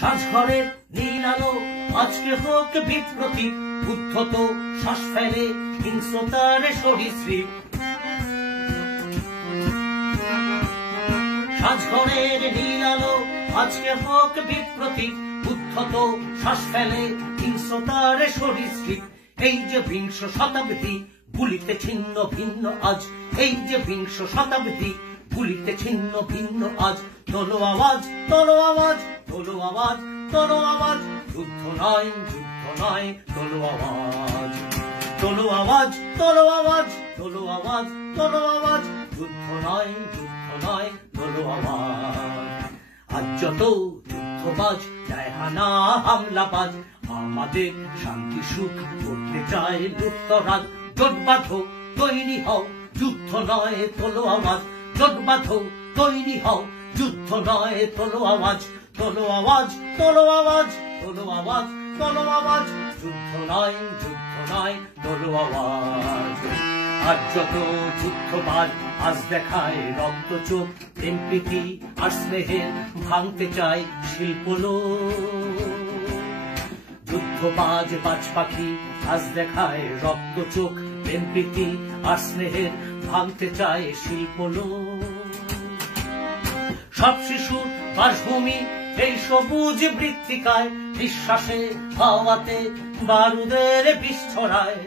সাজঘরের নীল আলো আজকে হোক বিপ্রতি, উদ্ধত শ্বাস ফেলে হিংস্রতার সরীসৃপ। সাজঘরের নীল আলো আজকে হোক বিপ্রতি, উদ্ধত শ্বাস ফেলে হিংস্রতার সরীসৃপ। এই যে বিংশ শতাব্দী গুলিতে ছিন্ন ভিন্ন আজ, এই যে বিংশ শতাব্দী গুলিতে ছিন্ন ভিন্ন আজ। তোলো আওয়াজ, তোলো আওয়াজ, তোলো আওয়াজ, তোলো আওয়াজ, যুদ্ধ নয়, যুদ্ধ নয়, তোলো আওয়াজ। তোলো আওয়াজ, তোলো আওয়াজ, তোলো আওয়াজ, তোলো আওয়াজ, যুদ্ধ নয়, যুদ্ধ নয়, তোলো আওয়াজ। আজ যত যুদ্ধবাজ জায়হানা হামলাবাজ, আমাদের শান্তি সুখ করতে চায় লুপ্তরাজ। জোট বাঁধো, তৈরি হও, যুদ্ধ নয়, তোলো আওয়াজ। জোট বাঁধো, তৈরি হও, যুদ্ধ নয়, তোলো আওয়াজ। তোলো আওয়াজ, তোলো আওয়াজ, তোলো আওয়াজ, তোলো আওয়াজ, যুদ্ধ নয়, যুদ্ধ নয়, তোলো আওয়াজ। আজ যত যুদ্ধবাজ আজ দেখায় রক্ত চোখ, প্রেম প্রীতি আর স্নেহের ভাঙতে চায় শিল্পলোক। যুদ্ধবাজ বাজ পাখি আজ দেখায় রক্ত চোখ, প্রেম প্রীতি আর স্নেহের ভাঙতে চায় শিল্পলোক। সব শিশুর বাসভূমি এই সবুজ মৃত্তিকায়, বিশ্বাসে হাওয়াতে বারুদের বিষ ছড়ায়।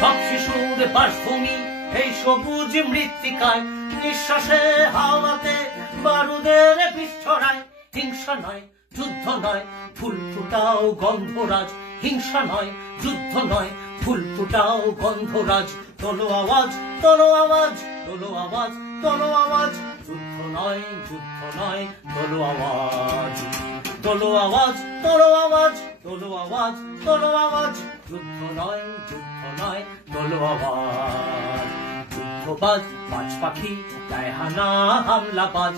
সব শিশুর বাসভূমি এই সবুজ মৃত্তিকায়, নিঃশ্বাসে হাওয়াতে বারুদের বিষ ছড়ায়। হিংসা নয়, যুদ্ধ নয়, ফুল ফুটাও গন্ধরাজ। হিংসা নয়, যুদ্ধ নয়, ফুল ফুটাও গন্ধরাজ। তোলো আওয়াজ, তোলো আওয়াজ, তোলো আওয়াজ, তোলো আওয়াজ, যুদ্ধ নয়, যুদ্ধ নয়, তোলো আওয়াজ। তোলো আওয়াজ, তোলো আওয়াজ, তোলো আওয়াজ, তোলো আওয়াজ, যুদ্ধ নয়, যুদ্ধ নয়, তোলো আওয়াজ। যুদ্ধবাজ বাজ পাখি জায়হানা হামলাবাজ,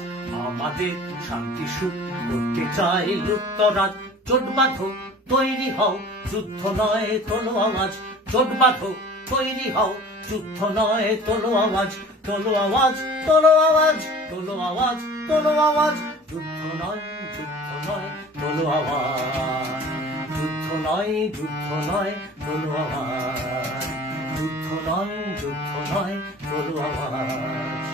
আমাদের শান্তি সুখ করতে চায় লুপ্তরাজ। জোট বাঁধো, তৈরি হও, যুদ্ধ নয়, তোলো আওয়াজ। জোট বাঁধো, তৈরি হও, যুদ্ধ নয়, তোলো আওয়াজ। তোলো আওয়াজ, তোলো আওয়াজ, তোলো আওয়াজ, তোলো আওয়াজ, যুদ্ধ নয়, যুদ্ধ নয়, তোলো আওয়াজ। যুদ্ধ নয়, যুদ্ধ নয়, তোলো আওয়াজ। যুদ্ধ নয়, যুদ্ধ নয়, তোলো আওয়াজ।